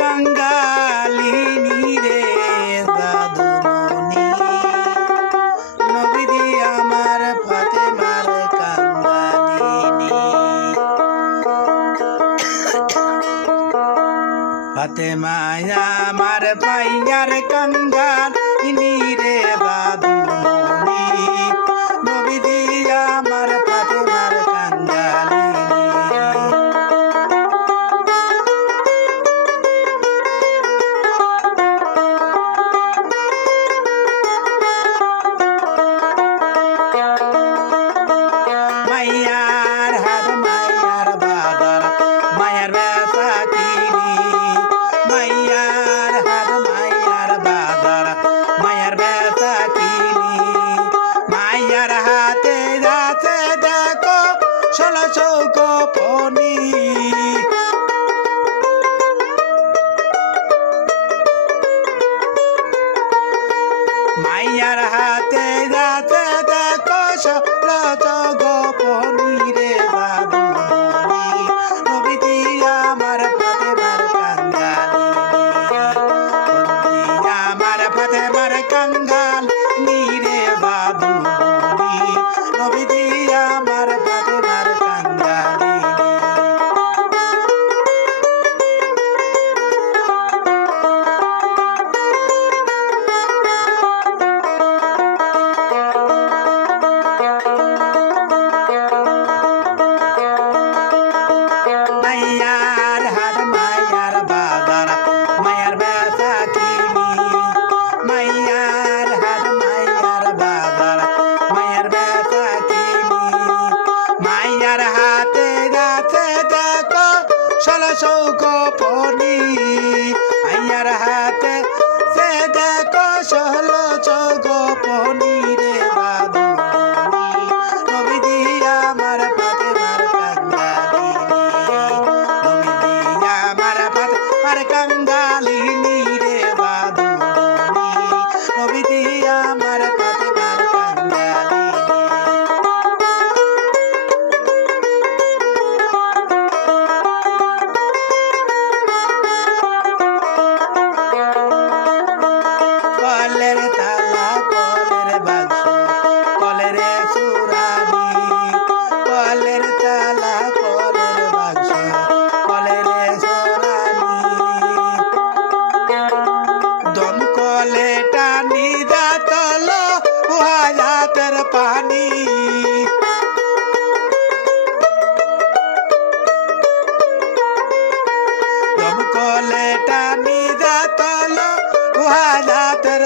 কাঙ্গালিনী রে দাদুমণি নবীজি আমার ফাতেমার কাঙ্গালিনী ফাতেমায় আমার পাইয়ার কাঙ্গালিনী রে দাদুমণি নবীজি আমার ফাতেমার কাঙ্গালিনী মাইয়ার হাত মাইয়ার বাজার মায়ার ব্যথা কিনি মাইয়ার হাত মাইয়ার বাজার মায়ার ব্যথা কিনি মাইয়ার হাতে যাচ্ছে দেখো 1600 গোপনী মাইয়ার হাতে যাচ্ছে দেখো 1600 গোপনী রে দাদুমণি নবীজি আমার ফাতেমার কাঙ্গালিনী আমার ফাতেমার কাঙ্গালিনী রে দাদুমণি নবীজি আমার ফাতেমার কাঙ্গালিনী মাইয়ার হাত মাইয়ার বাজার মায়ার ব্যথা কিনি মাইয়ার হাত মাইয়ার বাজার মায়ার ব্যথা কিনি মাইয়ার হাতে যাচ্ছে দেখো 1600 গোপনী মাইয়ার হাতে সে দেখো 1600 গোপনী রে দাদুমণি নবীজি আমার ফাতেমার কাঙ্গালিনী নবীজি আমার ফাতেমার কাঙ্গালিনী রে দাদুমণি নবীজি আমার ফাতেমার কাঙ্গালিনী কলের তালা কলের বাক্স কলের সুরানি কলের তালা কলের বাক্স কলের সুরানি দমকলে টানি যাতল হাজাতের পানি দমকলে টানি যাতল হাজাতের